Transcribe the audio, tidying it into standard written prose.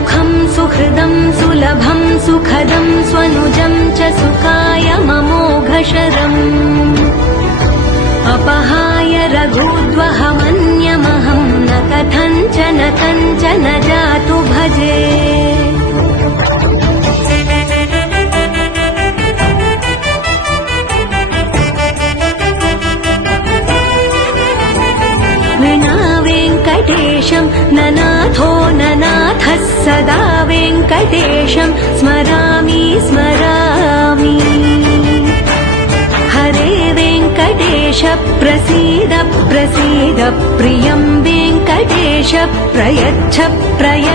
सुमुखं सुहृदं सुलभं सुखदं स्वनुजं च सुखाय ममोघशरम् अपहाय रघुद्वहमन्यमहं न कथञ्चन जातु भजे। विना वेङ्कटेशं ननाथो ननाथः सदा वेङ्कटेशं स्मरामि स्मरामि। हरे वेङ्कटेश प्रसीद प्रसीद प्रियं वेङ्कटेश प्रयच्छ प्रयच्छ।